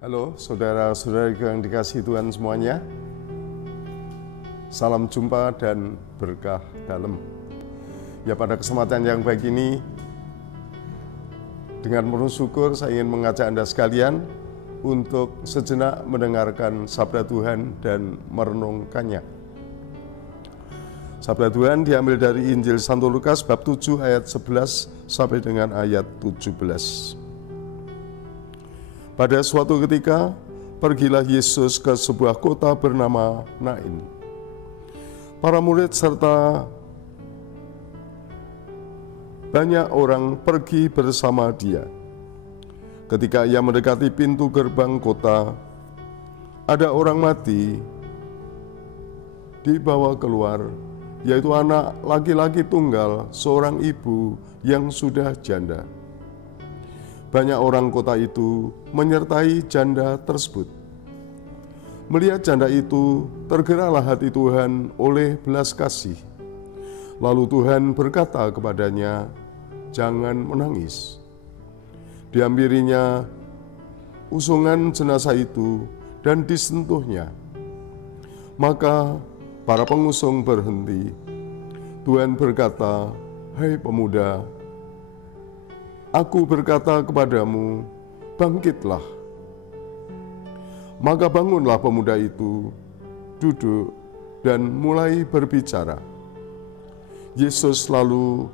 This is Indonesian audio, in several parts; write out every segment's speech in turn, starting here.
Halo saudara-saudari yang dikasihi Tuhan semuanya. Salam jumpa dan berkah dalam. Ya, pada kesempatan yang baik ini, dengan penuh syukur saya ingin mengajak Anda sekalian untuk sejenak mendengarkan sabda Tuhan dan merenungkannya. Sabda Tuhan diambil dari Injil Santo Lukas bab 7 ayat 11 sampai dengan ayat 17. Pada suatu ketika, pergilah Yesus ke sebuah kota bernama Nain. Para murid serta banyak orang pergi bersama dia. Ketika ia mendekati pintu gerbang kota, ada orang mati dibawa keluar, yaitu anak laki-laki tunggal seorang ibu yang sudah janda. Banyak orang kota itu menyertai janda tersebut. Melihat janda itu, tergeraklah hati Tuhan oleh belas kasih. Lalu Tuhan berkata kepadanya, "Jangan menangis." Diambilinya usungan jenazah itu dan disentuhnya. Maka para pengusung berhenti. Tuhan berkata, "Hai pemuda, Aku berkata kepadamu, bangkitlah." Maka bangunlah pemuda itu, duduk, dan mulai berbicara. Yesus lalu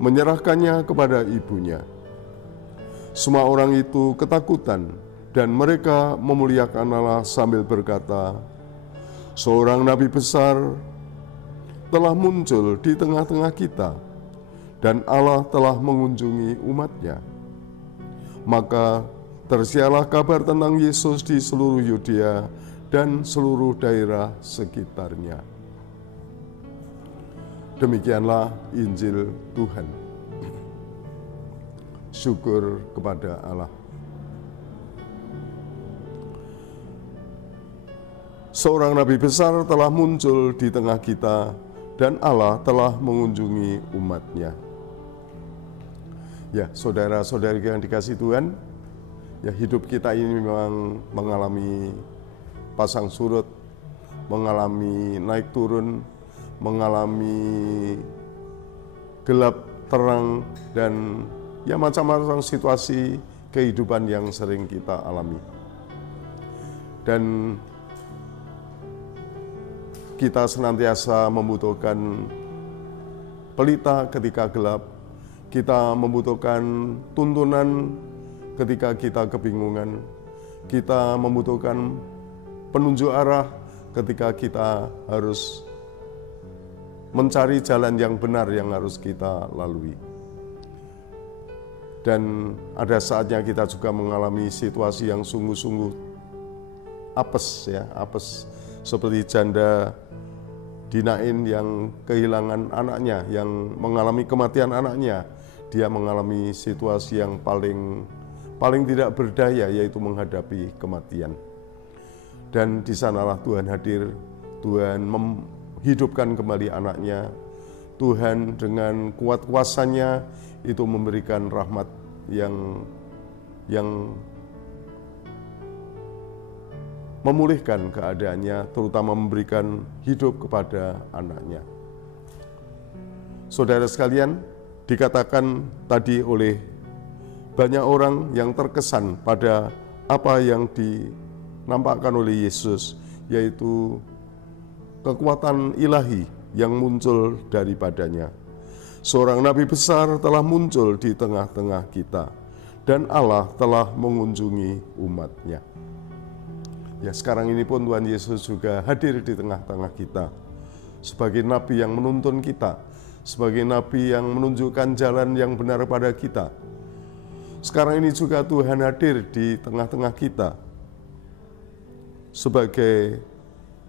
menyerahkannya kepada ibunya. Semua orang itu ketakutan, dan mereka memuliakan Allah sambil berkata, "Seorang nabi besar telah muncul di tengah-tengah kita, dan Allah telah mengunjungi umat-Nya." Maka tersiarlah kabar tentang Yesus di seluruh Yudea dan seluruh daerah sekitarnya. Demikianlah Injil Tuhan. Syukur kepada Allah. Seorang nabi besar telah muncul di tengah kita, dan Allah telah mengunjungi umat-Nya. Ya, saudara-saudari yang dikasihi Tuhan, ya, hidup kita ini memang mengalami pasang surut, mengalami naik turun, mengalami gelap terang, dan ya macam-macam situasi kehidupan yang sering kita alami. Dan kita senantiasa membutuhkan pelita ketika gelap. Kita membutuhkan tuntunan ketika kita kebingungan. Kita membutuhkan penunjuk arah ketika kita harus mencari jalan yang benar yang harus kita lalui. Dan ada saatnya kita juga mengalami situasi yang sungguh-sungguh apes, ya, apes. Seperti janda di Nain yang kehilangan anaknya, yang mengalami kematian anaknya. Dia mengalami situasi yang paling tidak berdaya, yaitu menghadapi kematian. Dan di sanalah Tuhan hadir. Tuhan menghidupkan kembali anaknya. Tuhan dengan kuat kuasanya itu memberikan rahmat yang memulihkan keadaannya, terutama memberikan hidup kepada anaknya. Saudara sekalian, dikatakan tadi oleh banyak orang yang terkesan pada apa yang dinampakkan oleh Yesus, yaitu kekuatan ilahi yang muncul daripadanya. Seorang nabi besar telah muncul di tengah-tengah kita, dan Allah telah mengunjungi umat-Nya. Ya, sekarang ini pun Tuhan Yesus juga hadir di tengah-tengah kita sebagai nabi yang menuntun kita, sebagai nabi yang menunjukkan jalan yang benar pada kita. Sekarang ini juga Tuhan hadir di tengah-tengah kita sebagai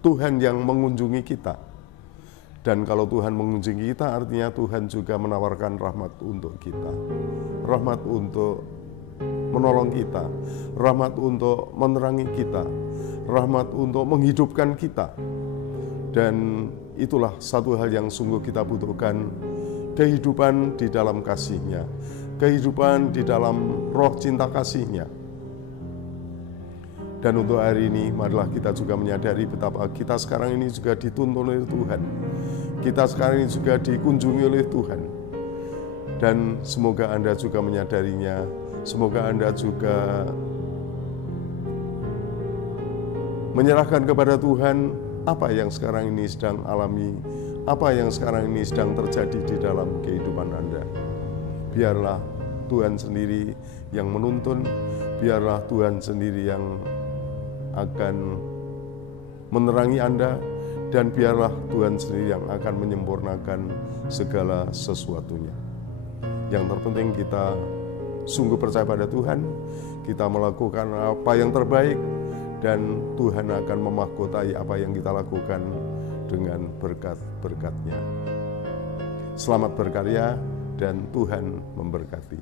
Tuhan yang mengunjungi kita. Dan kalau Tuhan mengunjungi kita, artinya Tuhan juga menawarkan rahmat untuk kita. Rahmat untuk menolong kita, rahmat untuk menerangi kita, rahmat untuk menghidupkan kita. Dan itulah satu hal yang sungguh kita butuhkan, kehidupan di dalam kasih-Nya, kehidupan di dalam roh cinta kasih-Nya. Dan untuk hari ini, marilah kita juga menyadari betapa kita sekarang ini juga dituntun oleh Tuhan. Kita sekarang ini juga dikunjungi oleh Tuhan. Dan semoga Anda juga menyadarinya, semoga Anda juga menyerahkan kepada Tuhan apa yang sekarang ini sedang alami, apa yang sekarang ini sedang terjadi di dalam kehidupan Anda. Biarlah Tuhan sendiri yang menuntun, biarlah Tuhan sendiri yang akan menerangi Anda, dan biarlah Tuhan sendiri yang akan menyempurnakan segala sesuatunya. Yang terpenting kita sungguh percaya pada Tuhan, kita melakukan apa yang terbaik, dan Tuhan akan memahkotai apa yang kita lakukan dengan berkat-berkat-Nya. Selamat berkarya dan Tuhan memberkati.